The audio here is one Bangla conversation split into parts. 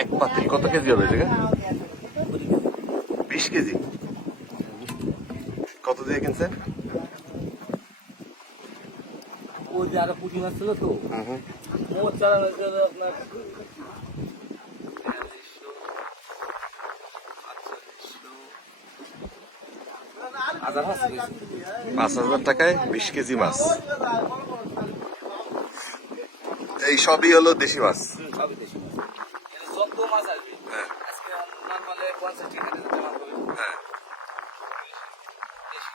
এক পাতিল কত কেজি হবে এটা বিশ কেজি। কত দিয়ে কিনছেন ওই যে আরও পুঁটি মাছ ছিল তো আপনার পাঁচ হাজার টাকায় বিশ কেজি মাছ। এই সবই হলো দেশি মাছ। হুম, সবই দেশি মাছ। এর যত মাছ আসবে, আজকে নরমালে 50 টাকা কেজি দাম হবে। দেশি।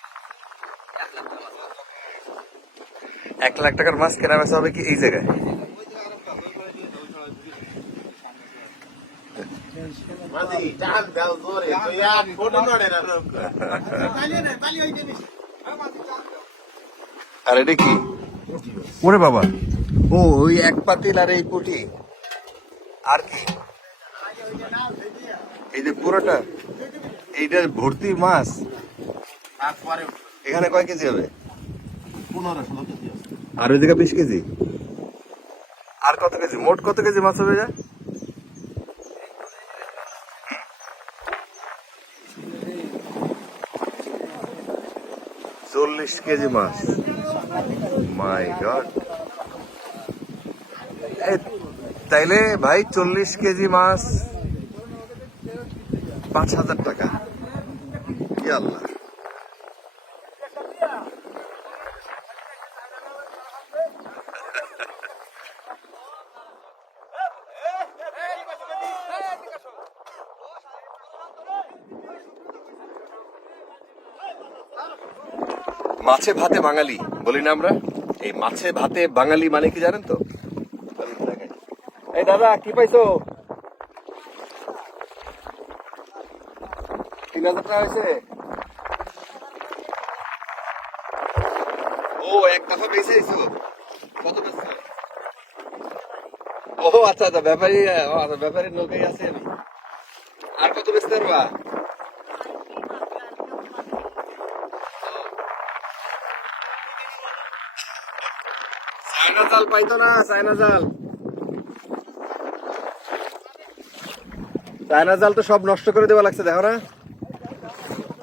এক লাখ টাকার মাছ কেনা বেচা হবে কি এই জায়গায় আর এটা কি ওরে বাবা ও ওই এক পাতিল আর এই পুটি আর কি এই যে পুরোটা এইটা ভর্তি মাছ? এখানে কয় কেজি হবে? আর ওইদিকে বিশ কেজি? আর কত কেজি? মোট কত কেজি মাছ হবে যা চল্লিশ কেজি মাছ। মাই গড। তাইলে ভাই চল্লিশ কেজি মাছ পাঁচ হাজার টাকা। আল্লাহ। মাছে ভাতে বাঙালি, বলি না আমরা? এই মাছে ভাতে বাঙালি মানে কি জানেন তো? এই দাদা, কি পাইছো? তিন হয়েছে। ও এক দফা বেঁচে আইছো কত বেচছো ও আচ্ছা আচ্ছা ব্যাপারী ও, আচ্ছা, ব্যাপারীর নৌকাই আছে আমি। আর কত বেচতে পারবা চায়না জাল পাইতো না চায়না জাল। চায়না জাল তো সব নষ্ট করে দেওয়া লাগছে দেখো না।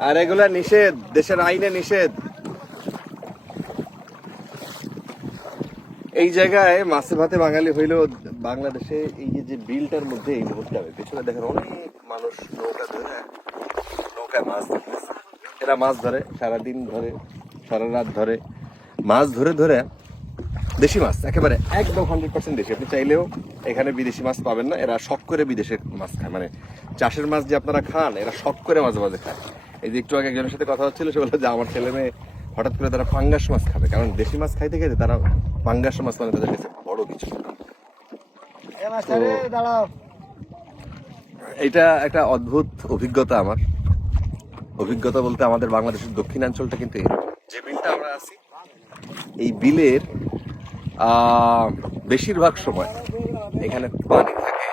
আর এগুলা নিষেধ, দেশের আইনে নিষেধ। এই জায়গায় মাছে ভাতে বাঙালি হইলেও বাংলাদেশে এই যে বিলটার মধ্যে এই মুহূর্তে হবে পেছনে দেখেন অনেক মানুষ নৌকা ধরে নৌকায় মাছ ধরতেছে। এরা মাছ ধরে, সারাদিন ধরে, সারা রাত ধরে। মাছ ধরে ধরে দেশি মাছ, একেবারে একদম হান্ড্রেড পার্সেন্ট দেশি। আপনি চাইলেও এখানে বিদেশি মাছ পাবেন না। এরা শখ করে বিদেশের মাছ খায়। মানে চাষের মাছ যে আপনারা খান, এরা শখ করে মাঝে মাঝে খায়। এই যে একটু আগে একজনের সাথে কথা হচ্ছিল সে বলল যে আমার ছেলে মেয়ে হঠাৎ করে তারা পাঙ্গাস মাছ খাবে। কারণ দেশি মাছ খাইতে খাইতে তারা পাঙ্গাস মাছ মানে তাদের কাছে বড় কিছু এটা একটা অদ্ভুত অভিজ্ঞতা আমার। অভিজ্ঞতা বলতে আমাদের বাংলাদেশের দক্ষিণাঞ্চলটা কিন্তু যে বিলটা আমরা আছি এই বিলের আহ, বেশিরভাগ সময় এখানে পানি থাকে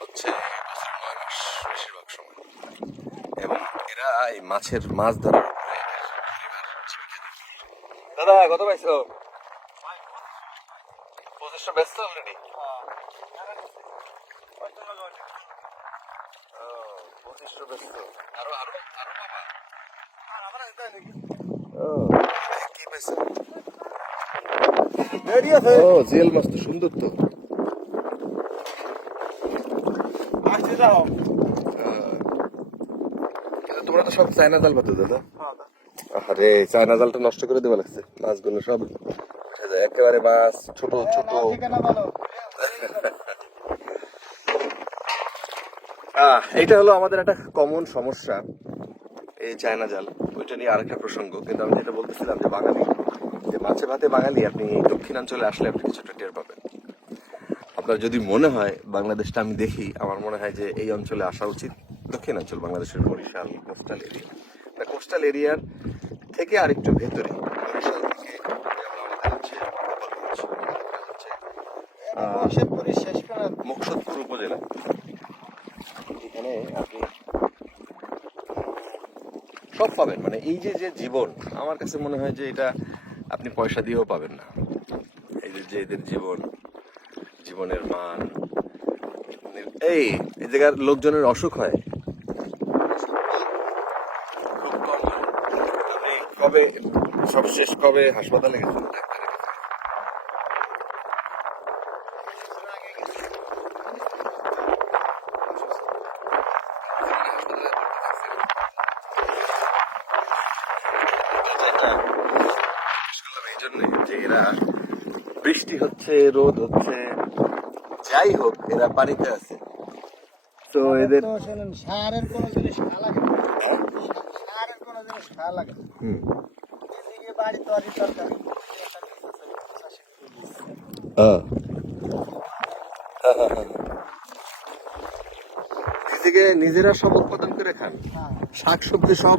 হচ্ছে বছরের নয় মাস বেশিরভাগ সময় এবং এরা এই মাছের মাছ নির্ভর। দাদা কত পাইছো? পঁচিশশো ব্যস্ত অলরেডি পঁচিশশো ব্যস্ত আরও আরও আরও বাবা ও কি পাইছো? ও জিএল মাছ তো সুন্দর তো। কিন্তু তোমরা তো সব চায়না জাল পাতো দাদা আরে, চায়না জালটা নষ্ট করে দেওয়া লাগছে, মাছগুলো সব। একেবারে মাছ, ছোট ছোট। এইটা হলো আমাদের একটা কমন সমস্যা, এই চায়না জাল। ওইটা নিয়ে আরেকটা প্রসঙ্গ, কিন্তু আমি যেটা বলতেছিলাম যে বাঙালি, যে মাছে ভাতে বাঙালি, আপনি দক্ষিণাঞ্চলে আসলে আপনি কিছুটা টের পাবেন। আপনার যদি মনে হয়, বাংলাদেশটা আমি দেখি, আমার মনে হয় যে এই অঞ্চলে আসা উচিত। দক্ষিণাঞ্চল, বাংলাদেশের বরিশাল, কোস্টাল এরিয়া। কোস্টাল এরিয়ার থেকে আরেকটু ভেতরে, বরিশাল থেকে হচ্ছে উপজেলা। এখানে আপনি সব পাবেন। মানে এই যে যে জীবন, আমার কাছে মনে হয় যে এটা আপনি পয়সা দিয়েও পাবেন না। এই যে এদের জীবন, জীবনের মান এই জায়গার লোকজনের অসুখ হয় খুব কম হয়। কবে সবশেষ কবে হাসপাতালে গেছেন? বৃষ্টি হচ্ছে রোদ হচ্ছে যাই হোক এরা পানিতে আছে। তো এদের সারের কোনো জিনিস লাগে সারের কোনো জিনিস খা লাগে এদিকে বাড়ি তরি তরকারি নিজেকে নিজেরা সব উৎপাদন করে খান। শাক সবজি সব।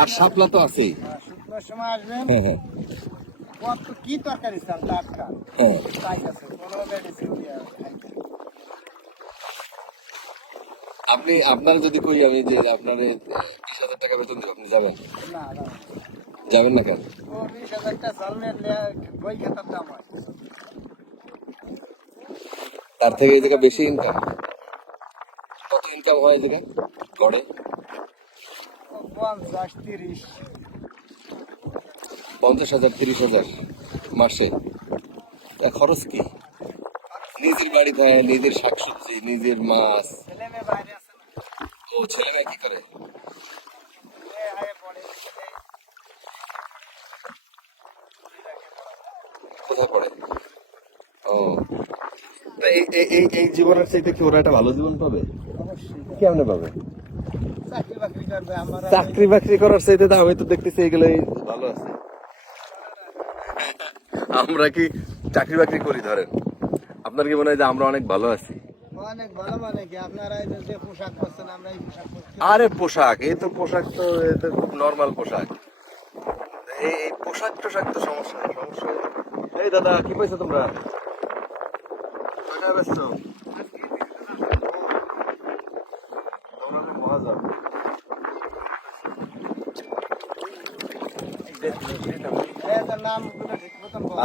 আর শাপলা তো আছেই। শুকনো- শুকনোর সময় আসবেন কত কি তরকারি চান টাটকা হ্যাঁ। তাই আছে কোনো মেডিসিন দিয়ে খাইতে হবে। আপনি আপনার যদি কই আমি যে আপনার বিশ হাজার টাকা বেতন দেবো আপনি যাবেন? যাবেন না কেন? তার থেকে এই জায়গা বেশি ইনকাম কত ইনকাম হয় এই জায়গায়? গড়ে? পঞ্চাশ তিরিশ। পঞ্চাশ হাজার তিরিশ হাজার মাসে। খরচ কি? নিজের বাড়ি নিজের শাকসবজি নিজের মাছ। ছেলে মেয়ে কি করে? কোথায় পড়ে? ও। এই এই- এই জীবনের চাইতে কি ওরা একটা ভালো জীবন পাবে? কেমনে পাবে? চাকরি বাকরি চাকরি করার চাইতে আমি তো দেখতেছি এগুলোই ভালো আছে। আমরা কি চাকরি বাকরি করি ধরেন? আপনার কি মনে হয় যে আমরা অনেক ভালো আছি? অনেক ভালো মানে কি আপনারা যে- যে পোশাক পরছেন আমরা এই পোশাক আরে পোশাক এই তো পোশাক তো খুব নর্মাল পোশাক। এই পোশাক টোশাক তো সমস্যা সমস্যা এই দাদা কি পাইছো তোমরা? টাকা ব্যস্ত।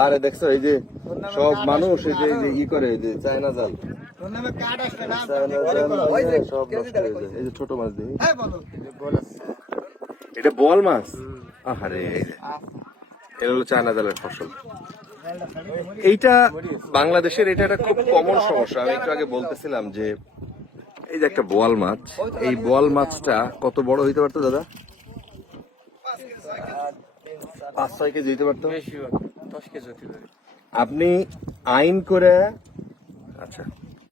আরে দেখছ এই যে সব মানুষ এই যে এই যে ই করে এই যে চায়না জাল। সব নষ্ট হয়ে যায়। এই যে ছোট মাছ দেখি এটা বল মাছ? আহারে। এটা হলো চায়না জালের ফসল। এইটা বাংলাদেশের এটা একটা খুব কমন সমস্যা। আমি একটু আগে বলতেছিলাম যে এই যে একটা বোয়াল মাছ এই বোয়াল মাছটা কত বড় হইতে পারতো দাদা? পাঁচ ছয় কেজি হইতে পারতো? আপনি আইন করে